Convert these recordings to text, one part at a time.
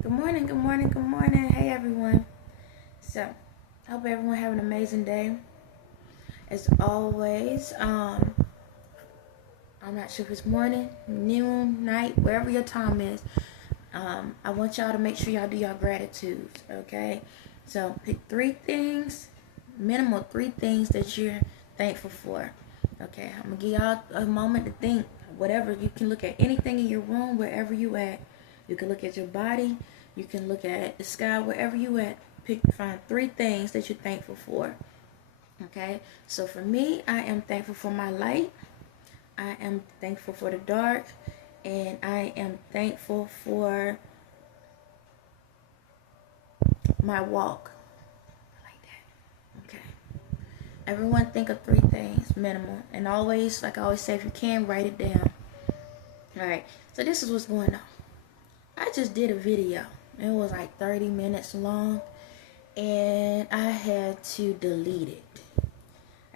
Good morning, good morning, good morning. Hey everyone. So, I hope everyone have an amazing day. As always, I'm not sure if it's morning, noon, night, wherever your time is. I want y'all to make sure y'all do your gratitudes, okay? So, pick three things, minimum three things that you're thankful for. Okay, I'm gonna give y'all a moment to think. Whatever, you can look at anything in your room, wherever you at. You can look at your body. You can look at the sky, wherever you at. Find three things that you're thankful for. Okay, so for me, I am thankful for my light. I am thankful for the dark, and I am thankful for my walk. I like that. Okay. Everyone think of three things, minimal. And always, like I always say, if you can, write it down. Alright, so this is what's going on. I just did a video. It was like 30 minutes long. And I had to delete it.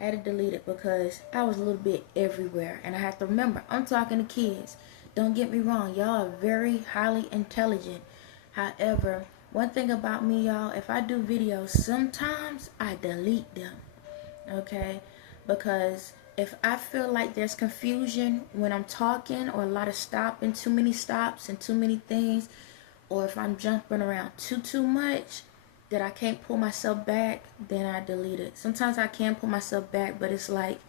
I had to delete it because I was a little bit everywhere. And I have to remember, I'm talking to kids. Don't get me wrong. Y'all are very highly intelligent. However, one thing about me, y'all, if I do videos, sometimes I delete them. Okay, because if I feel like there's confusion when I'm talking, or a lot of stopping, too many stops and too many things, or if I'm jumping around too much that I can't pull myself back, then I delete it. Sometimes I can pull myself back, but it's like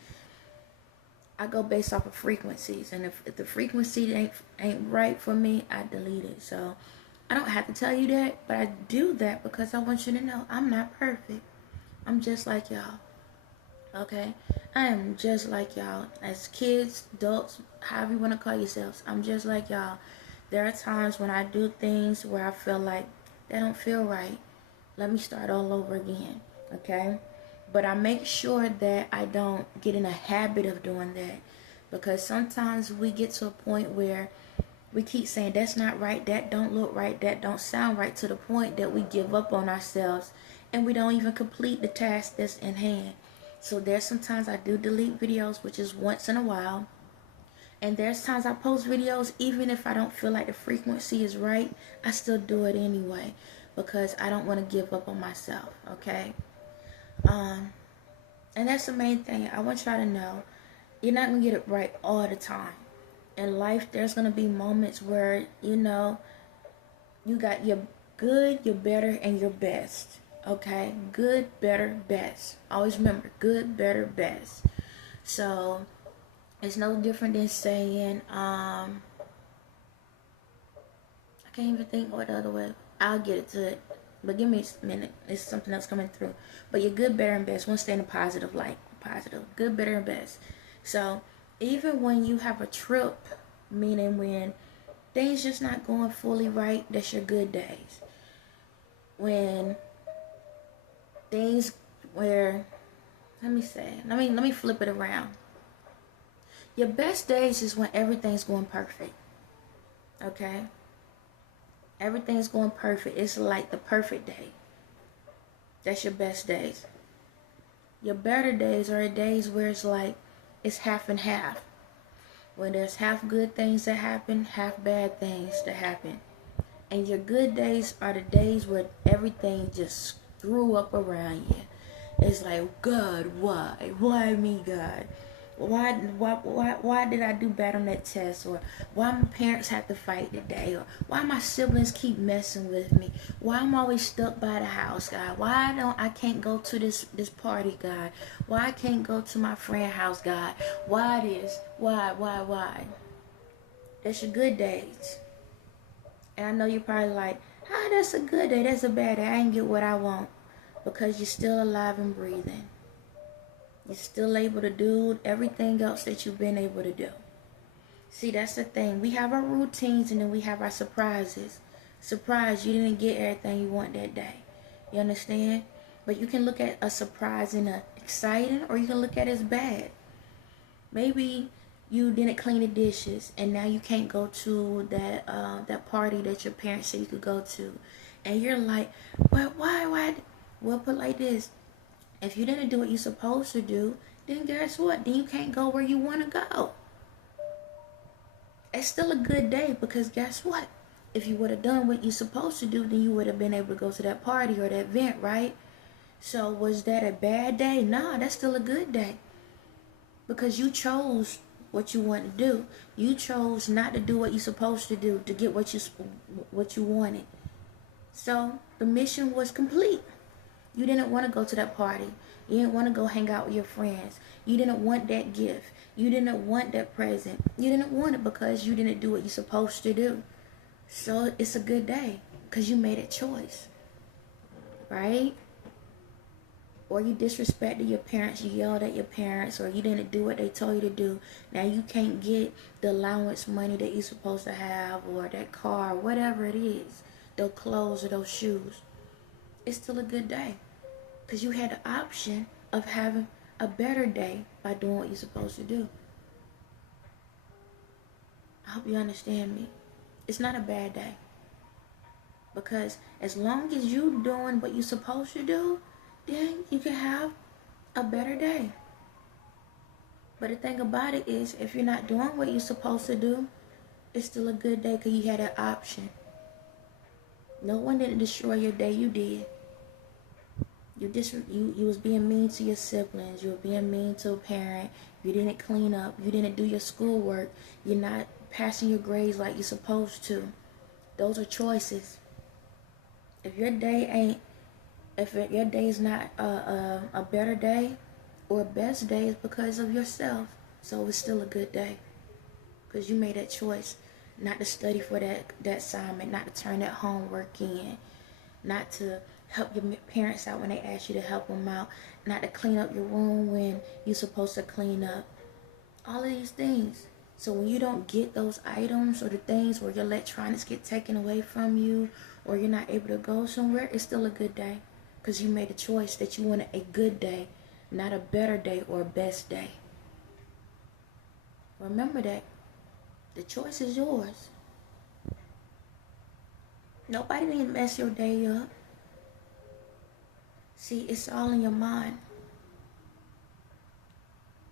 I go based off of frequencies, and if the frequency ain't right for me, I delete it. So I don't have to tell you that, but I do that because I want you to know I'm not perfect. I'm just like y'all. Okay, I am just like y'all. As kids, adults, however you want to call yourselves, I'm just like y'all. There are times when I do things where I feel like they don't feel right. Let me start all over again. Okay, but I make sure that I don't get in a habit of doing that, because sometimes we get to a point where we keep saying that's not right, that don't look right, that don't sound right, to the point that we give up on ourselves and we don't even complete the task that's in hand. So there's sometimes I do delete videos, which is once in a while. And there's times I post videos, even if I don't feel like the frequency is right, I still do it anyway, because I don't want to give up on myself, okay? And that's the main thing. I want y'all to know, you're not going to get it right all the time. In life, there's going to be moments where, you got your good, your better, and your best. Okay, good, better, best. Always remember, good, better, best. So it's no different than saying I can't even think what the other way. I'll get it to it, but give me a minute. It's something else coming through. But your good, better, and best. Want to stay in a positive light. Positive, good, better, and best. So even when you have a trip, meaning when things just not going fully right, that's your good days. When things where, let me flip it around. Your best days is when everything's going perfect. Okay? Everything's going perfect. It's like the perfect day. That's your best days. Your better days are days where it's like it's half and half. When there's half good things that happen, half bad things that happen. And your good days are the days where everything just screw up around you. It's like, God, why? Why me, God? Why did I do bad on that test? Or why my parents had to fight today? Or why my siblings keep messing with me? Why I'm always stuck by the house, God? Why I can't go to this party, God? Why I can't go to my friend's house, God? Why this? Why? That's your good days. And I know you're probably like, that's a good day, that's a bad day. I ain't get what I want. Because you're still alive and breathing. You're still able to do everything else that you've been able to do. See, that's the thing. We have our routines, and then we have our surprises. Surprise, you didn't get everything you want that day. You understand? But you can look at a surprise in a exciting, or you can look at it as bad. Maybe you didn't clean the dishes, and now you can't go to that party that your parents said you could go to. And you're like, but why? Well, put like this. If you didn't do what you're supposed to do, then guess what? Then you can't go where you want to go. It's still a good day, because guess what? If you would have done what you're supposed to do, then you would have been able to go to that party or that event, right? So was that a bad day? Nah, that's still a good day. Because you chose what you want to do. You chose not to do what you're supposed to do to get what you wanted. So the mission was complete. You didn't want to go to that party. You didn't want to go hang out with your friends. You didn't want that gift. You didn't want that present. You didn't want it because you didn't do what you're supposed to do. So it's a good day because you made a choice, right? Or you disrespected your parents, you yelled at your parents, or you didn't do what they told you to do. Now you can't get the allowance money that you're supposed to have, or that car, whatever it is, those clothes or those shoes. It's still a good day because you had the option of having a better day by doing what you're supposed to do. I hope you understand me. It's not a bad day. Because as long as you doing what you're supposed to do, then you can have a better day. But the thing about it is, if you're not doing what you're supposed to do, it's still a good day because you had an option. No one didn't destroy your day, you did. You was being mean to your siblings. You were being mean to a parent. You didn't clean up. You didn't do your schoolwork. You're not passing your grades like you're supposed to. Those are choices. If your day is not a better day or a best day, it's because of yourself. So it's still a good day because you made that choice not to study for that assignment, not to turn that homework in, not to help your parents out when they ask you to help them out, not to clean up your room when you're supposed to clean up. All of these things. So when you don't get those items or the things where your electronics get taken away from you or you're not able to go somewhere, it's still a good day because you made a choice that you wanted a good day, not a better day or a best day. Remember that. The choice is yours. Nobody didn't mess your day up. See, it's all in your mind.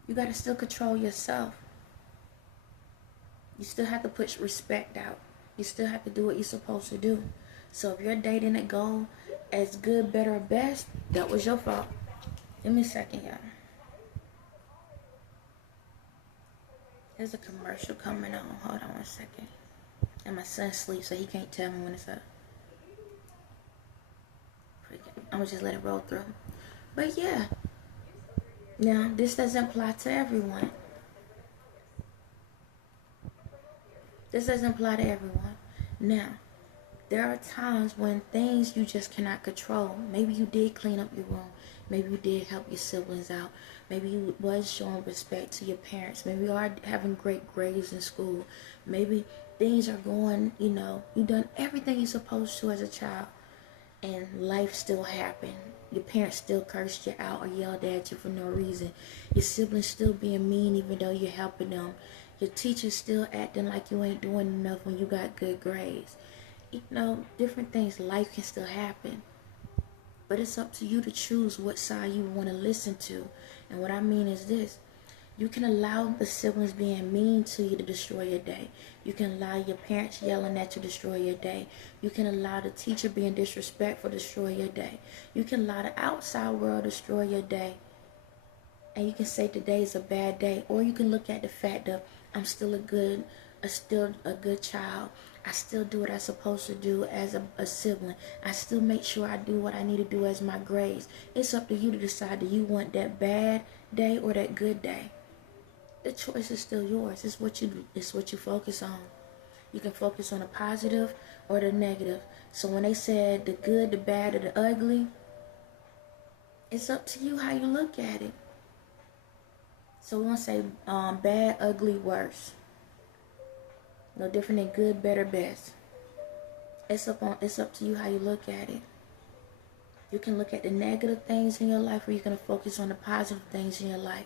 You got to still control yourself. You still have to put respect out. You still have to do what you're supposed to do. So if your day didn't go as good, better, or best, that was your fault. Give me a second, y'all. There's a commercial coming on. Hold on one second. And my son sleeps, so he can't tell me when it's up. I'm going to just let it roll through. But yeah. Now, this doesn't apply to everyone. This doesn't apply to everyone. Now, there are times when things you just cannot control. Maybe you did clean up your room. Maybe you did help your siblings out. Maybe you was showing respect to your parents. Maybe you are having great grades in school. Maybe things are going, you've done everything you're supposed to as a child. And life still happened. Your parents still cursed you out or yelled at you for no reason. Your siblings still being mean even though you're helping them. Your teacher's still acting like you ain't doing enough when you got good grades. Different things. Life can still happen. But it's up to you to choose what side you want to listen to. And what I mean is this. You can allow the siblings being mean to you to destroy your day. You can allow your parents yelling at you to destroy your day. You can allow the teacher being disrespectful to destroy your day. You can allow the outside world to destroy your day. And you can say today is a bad day. Or you can look at the fact that I'm still a good child. I still do what I'm supposed to do as a sibling. I still make sure I do what I need to do as my grades. It's up to you to decide, do you want that bad day or that good day? The choice is still yours. It's what you focus on. You can focus on the positive or the negative. So when they said the good, the bad, or the ugly, it's up to you how you look at it. So we're going to say bad, ugly, worse. No different than good, better, best. It's up to you how you look at it. You can look at the negative things in your life, or you can focus on the positive things in your life.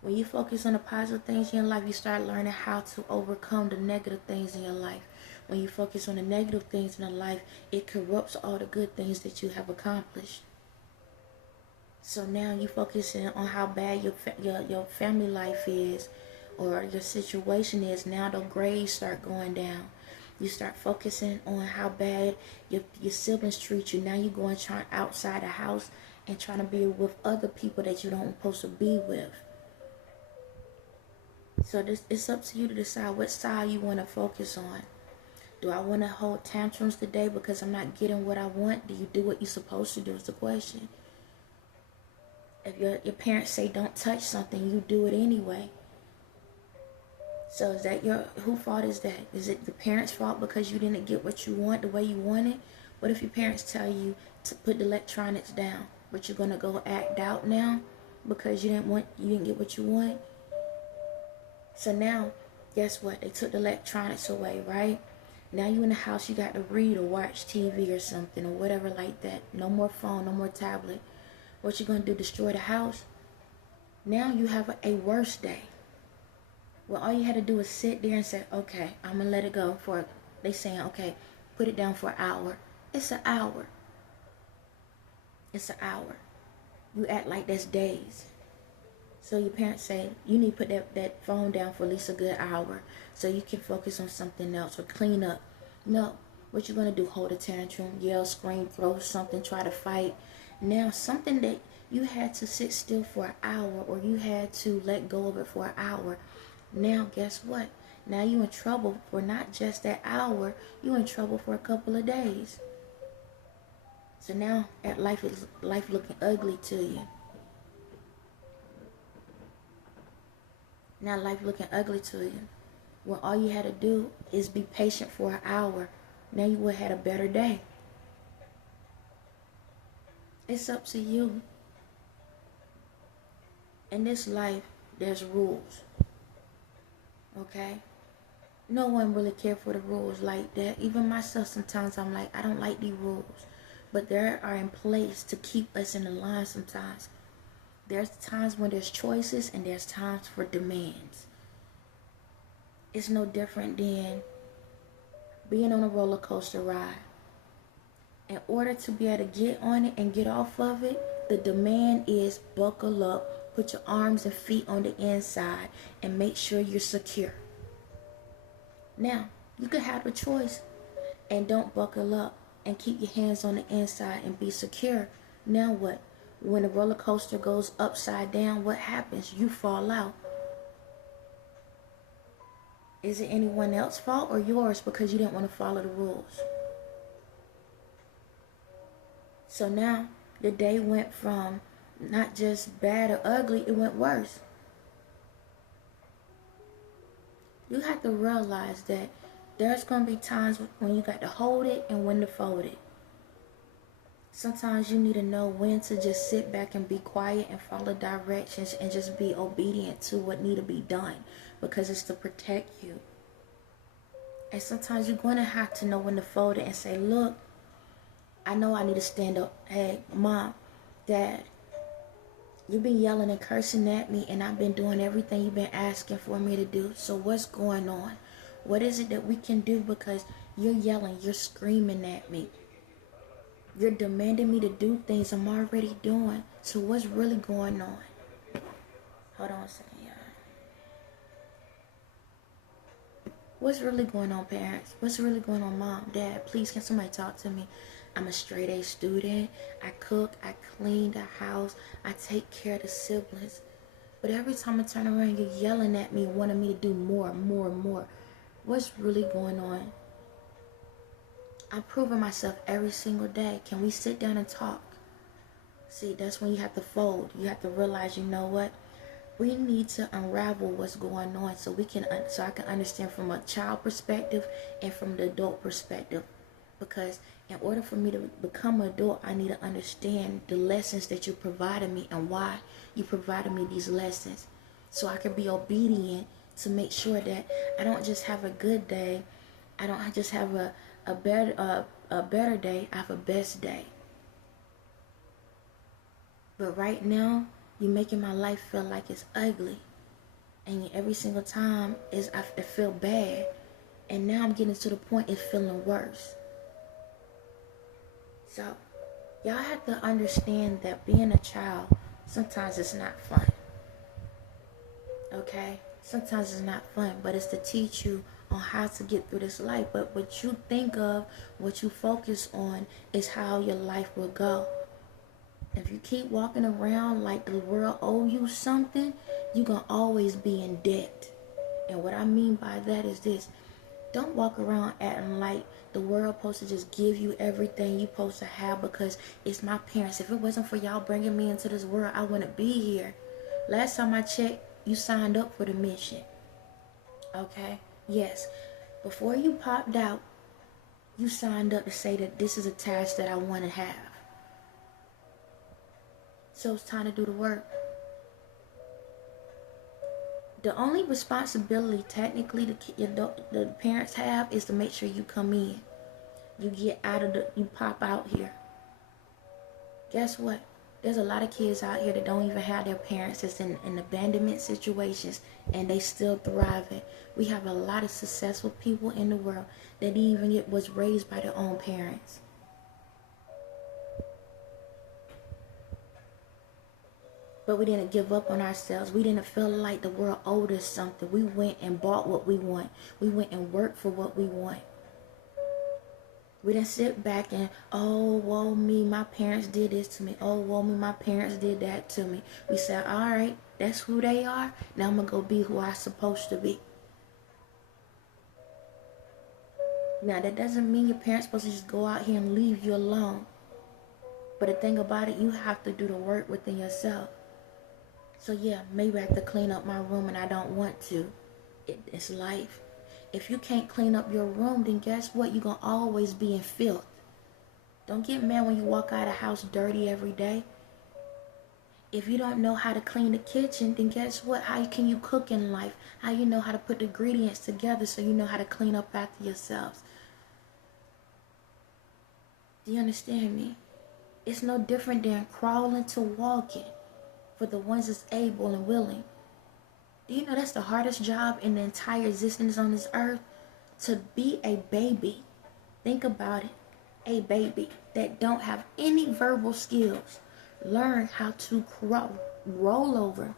When you focus on the positive things in your life, you start learning how to overcome the negative things in your life. When you focus on the negative things in your life, it corrupts all the good things that you have accomplished. So now you focusing on how bad your family life is, or your situation is. Now the grades start going down. You start focusing on how bad your siblings treat you. Now you going trying outside the house and trying to be with other people that you don't supposed to be with. So it's up to you to decide what side you want to focus on. Do I want to hold tantrums today because I'm not getting what I want? Do you do what you're supposed to do is the question. If your parents say don't touch something, you do it anyway. So is that whose fault is that? Is it the parents' fault because you didn't get what you want the way you wanted? What if your parents tell you to put the electronics down, but you're gonna go act out now because you didn't get what you want? So now, guess what? They took the electronics away, right? Now you in the house, you got to read or watch TV or something or whatever like that. No more phone, no more tablet. What you gonna do? Destroy the house? Now you have a worse day. Well, all you had to do is sit there and say, okay, I'm gonna let it go for, they saying, okay, put it down for an hour. It's an hour. It's an hour. You act like that's days. So your parents say, you need to put that phone down for at least a good hour so you can focus on something else or clean up. No. What you gonna do? Hold a tantrum, yell, scream, throw something, try to fight. Now something that you had to sit still for an hour or you had to let go of it for an hour. Now guess what? Now you in trouble for not just that hour, you in trouble for a couple of days. So now life looking ugly to you. Now life looking ugly to you. When all you had to do is be patient for an hour. Now you would have had a better day. It's up to you. In this life, there's rules. Okay? No one really cares for the rules like that. Even myself, sometimes I'm like, I don't like these rules. But they are in place to keep us in the line sometimes. There's times when there's choices and there's times for demands. It's no different than being on a roller coaster ride. In order to be able to get on it and get off of it, the demand is buckle up, put your arms and feet on the inside, and make sure you're secure. Now, you could have a choice and don't buckle up and keep your hands on the inside and be secure. Now what? When the roller coaster goes upside down, what happens? You fall out. Is it anyone else's fault or yours because you didn't want to follow the rules? So now the day went from not just bad or ugly, it went worse. You have to realize that there's going to be times when you got to hold it and when to fold it. Sometimes you need to know when to just sit back and be quiet and follow directions and just be obedient to what need to be done because it's to protect you. And sometimes you're going to have to know when to fold it and say, look, I know I need to stand up. Hey, Mom, Dad, you've been yelling and cursing at me and I've been doing everything you've been asking for me to do. So what's going on? What is it that we can do because you're yelling, you're screaming at me. You're demanding me to do things I'm already doing. So what's really going on? Hold on a second, y'all. What's really going on, parents? What's really going on, Mom, Dad? Please, can somebody talk to me? I'm a straight A student. I cook, I clean the house, I take care of the siblings. But every time I turn around, you're yelling at me, wanting me to do more. What's really going on? I'm proving myself every single day. Can we sit down and talk? See, that's when you have to fold. You have to realize, you know what? We need to unravel what's going on so I can understand from a child perspective and from the adult perspective. Because in order for me to become an adult, I need to understand the lessons that you provided me and why you provided me these lessons. So I can be obedient to make sure that I don't just have a good day. I don't just have a better day. I have a best day. But right now, you're making my life feel like it's ugly. And every single time I feel bad. And now I'm getting to the point it's feeling worse. So, y'all have to understand that being a child, sometimes it's not fun. Okay? Sometimes it's not fun, but it's to teach you on how to get through this life. But what you think of, what you focus on, is how your life will go. If you keep walking around like the world owe you something, you're going to always be in debt. And what I mean by that is this. Don't walk around acting like the world supposed to just give you everything you supposed to have because it's my parents. If it wasn't for y'all bringing me into this world, I wouldn't be here. Last time I checked, you signed up for the mission. Okay? Yes. Before you popped out, you signed up to say that this is a task that I want to have. So it's time to do the work. The only responsibility technically the parents have is to make sure you come in. You get out of you pop out here. Guess what? There's a lot of kids out here that don't even have their parents that's in abandonment situations and they still thriving. We have a lot of successful people in the world that even was raised by their own parents. But we didn't give up on ourselves. We didn't feel like the world owed us something. We went and bought what we want. We went and worked for what we want. We didn't sit back and, oh, woe me, my parents did this to me. Oh, woe me, my parents did that to me. We said, all right, that's who they are. Now I'm going to go be who I'm supposed to be. Now, that doesn't mean your parents supposed to just go out here and leave you alone. But the thing about it, you have to do the work within yourself. So yeah, maybe I have to clean up my room and I don't want to. It's life. If you can't clean up your room, then guess what? You're going to always be in filth. Don't get mad when you walk out of the house dirty every day. If you don't know how to clean the kitchen, then guess what? How can you cook in life? How you know how to put the ingredients together so you know how to clean up after yourselves? Do you understand me? It's no different than crawling to walking for the ones that's able and willing. Do you know that's the hardest job in the entire existence on this earth? To be a baby. Think about it. A baby that don't have any verbal skills. Learn how to crawl, roll over,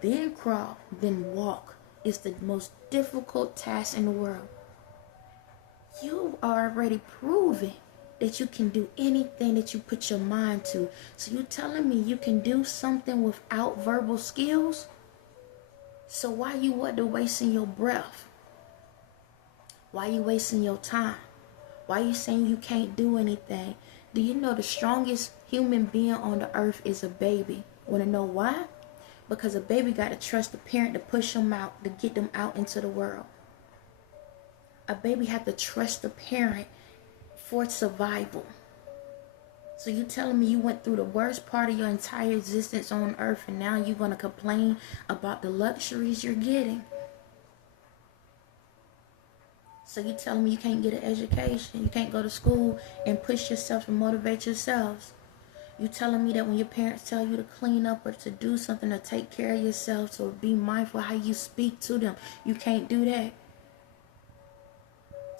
then crawl, then walk. It's the most difficult task in the world. You are already proven that you can do anything that you put your mind to. So you telling me you can do something without verbal skills? So why you wasting your breath? Why you wasting your time? Why you saying you can't do anything? Do you know the strongest human being on the earth is a baby? Want to know why? Because a baby got to trust the parent to push them out, to get them out into the world. A baby have to trust the parent for survival. So you telling me you went through the worst part of your entire existence on earth and now you're going to complain about the luxuries you're getting? So you telling me you can't get an education, you can't go to school and push yourself and motivate yourselves? You telling me that when your parents tell you to clean up or to do something, to take care of yourself, to be mindful how you speak to them, you can't do that?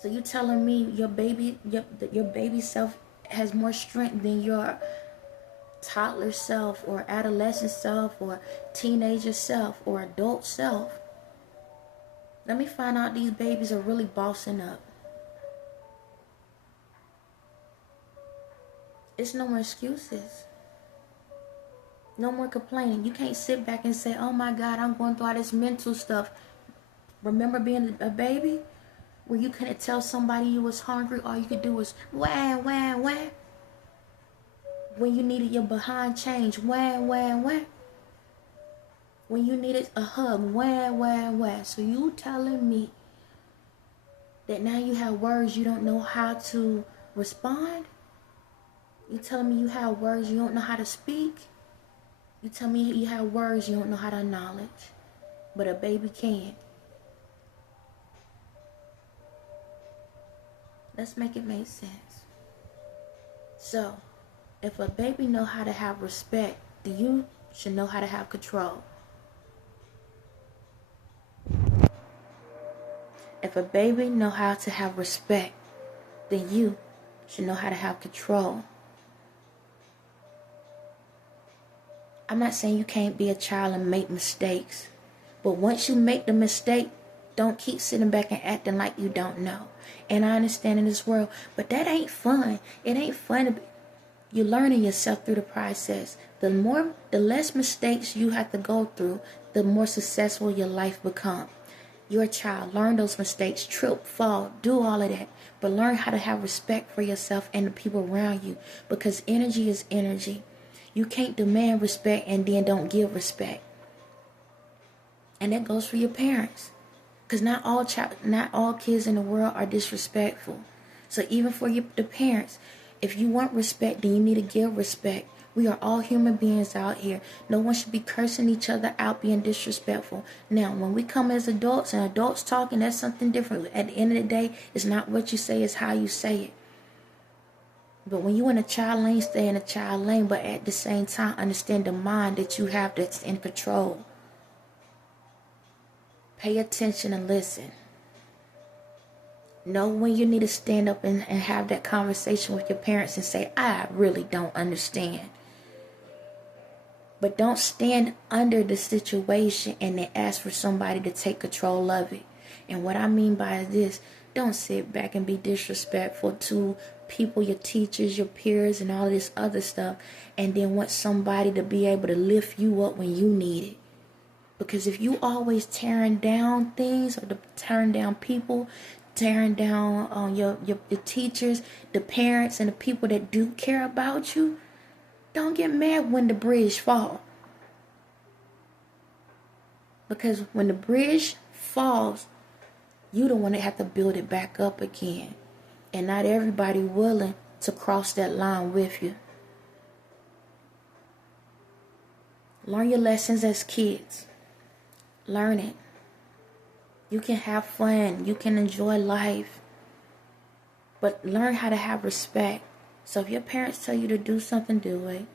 So you telling me your baby self has more strength than your toddler self or adolescent self or teenager self or adult self? Let me find out these babies are really bossing up. It's no more excuses. No more complaining. You can't sit back and say, oh my God, I'm going through all this mental stuff. Remember being a baby? Where you couldn't tell somebody you was hungry, all you could do was wah, wah, wah. When you needed your behind change, wah, wah, wah. When you needed a hug, wah, wah, wah. So you telling me that now you have words you don't know how to respond? You telling me you have words you don't know how to speak? You tell me you have words you don't know how to acknowledge? But a baby can. Let's make it make sense. So, if a baby know how to have respect, then you should know how to have control. If a baby know how to have respect, then you should know how to have control. I'm not saying you can't be a child and make mistakes, but once you make the mistake, Don't keep sitting back and acting like you don't know. And I understand in this world, but that ain't fun. It ain't fun to be. You're learning yourself through the process. The less mistakes you have to go through, the more successful your life becomes. You're a child. Learn those mistakes. Trip, fall, do all of that. But learn how to have respect for yourself and the people around you. Because energy is energy. You can't demand respect and then don't give respect. And that goes for your parents. Because not all kids in the world are disrespectful. So even for the parents, if you want respect, then you need to give respect. We are all human beings out here. No one should be cursing each other out, being disrespectful. Now, when we come as adults and adults talking, that's something different. At the end of the day, it's not what you say, it's how you say it. But when you in a child lane, stay in a child lane. But at the same time, understand the mind that you have that's in control. Pay attention and listen. Know when you need to stand up and have that conversation with your parents and say, I really don't understand. But don't stand under the situation and then ask for somebody to take control of it. And what I mean by this, don't sit back and be disrespectful to people, your teachers, your peers, and all of this other stuff, and then want somebody to be able to lift you up when you need it. Because if you always tearing down things or tearing down people, tearing down on your teachers, the parents, and the people that do care about you, don't get mad when the bridge fall. Because when the bridge falls, you the one that have to build it back up again. And not everybody willing to cross that line with you. Learn your lessons as kids. Learn it. You can have fun. You can enjoy life. But learn how to have respect. So if your parents tell you to do something, do it.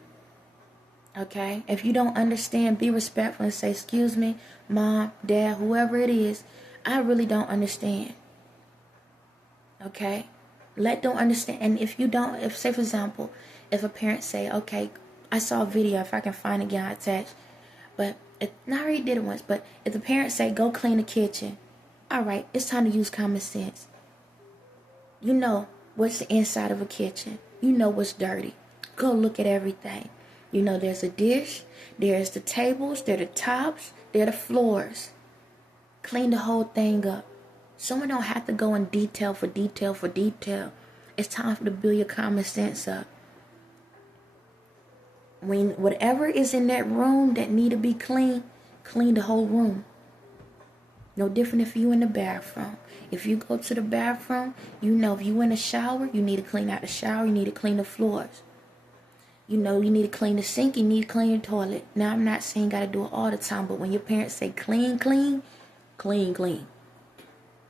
Okay? If you don't understand, be respectful and say, excuse me, mom, dad, whoever it is, I really don't understand. Okay? Let them understand. And if you don't, if say for example, if a parent say, okay, I saw a video, if I can find it again, I attached. But, I already did it once, but if the parents say, go clean the kitchen, all right, it's time to use common sense. You know what's the inside of a kitchen. You know what's dirty. Go look at everything. You know there's a dish, there's the tables, there are the tops, there are the floors. Clean the whole thing up. Someone don't have to go in detail for detail for detail. It's time to build your common sense up. When whatever is in that room that need to be clean, clean the whole room. No different if you in the bathroom. If you go to the bathroom, you know if you in the shower, you need to clean out the shower, you need to clean the floors. You know you need to clean the sink, you need to clean the toilet. Now I'm not saying you gotta do it all the time, but when your parents say clean, clean, clean, clean.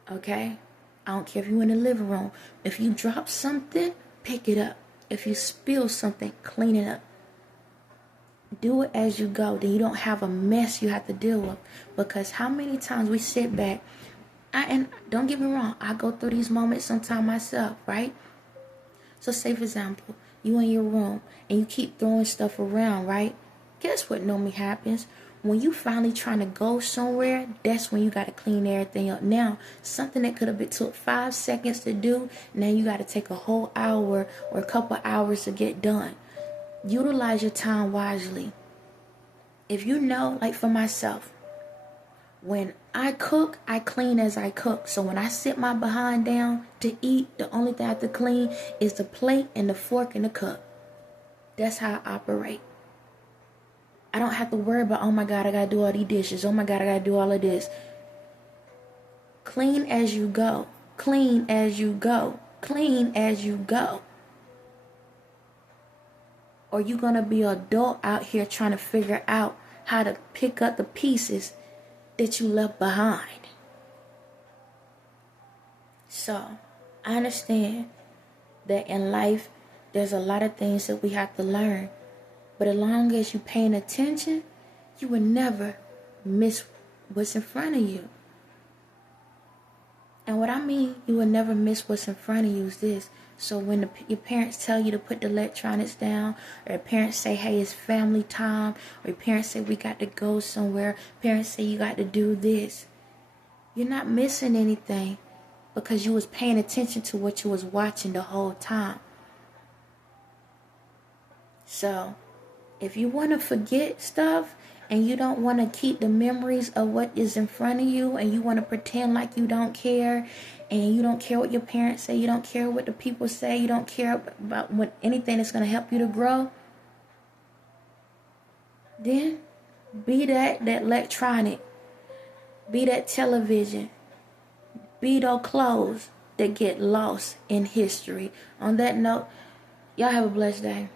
Okay? I don't care if you in the living room. If you drop something, pick it up. If you spill something, clean it up. Do it as you go. Then you don't have a mess you have to deal with. Because how many times we sit back, and don't get me wrong, I go through these moments sometimes myself, right? So say for example, you in your room and you keep throwing stuff around, right? Guess what normally happens? When you finally trying to go somewhere, that's when you got to clean everything up. Now, something that could have been took 5 seconds to do, now you got to take a whole hour or a couple hours to get done. Utilize your time wisely. If you know, like for myself, when I cook, I clean as I cook. So when I sit my behind down to eat, the only thing I have to clean is the plate and the fork and the cup. That's how I operate. I don't have to worry about, oh my God, I gotta do all these dishes. Oh my God, I gotta do all of this. Clean as you go. Clean as you go. Clean as you go. Or you gonna be an adult out here trying to figure out how to pick up the pieces that you left behind. So, I understand that in life, there's a lot of things that we have to learn. But as long as you're paying attention, you will never miss what's in front of you. And what I mean, you will never miss what's in front of you is this. So when your parents tell you to put the electronics down, or parents say, hey, it's family time, or parents say we got to go somewhere, parents say you got to do this, You're not missing anything because you was paying attention to what you was watching the whole time. So, if you want to forget stuff and you don't want to keep the memories of what is in front of you, and you want to pretend like you don't care, and you don't care what your parents say, you don't care what the people say, you don't care about anything that's going to help you to grow, then be that electronic, be that television, be those clothes that get lost in history. On that note, y'all have a blessed day.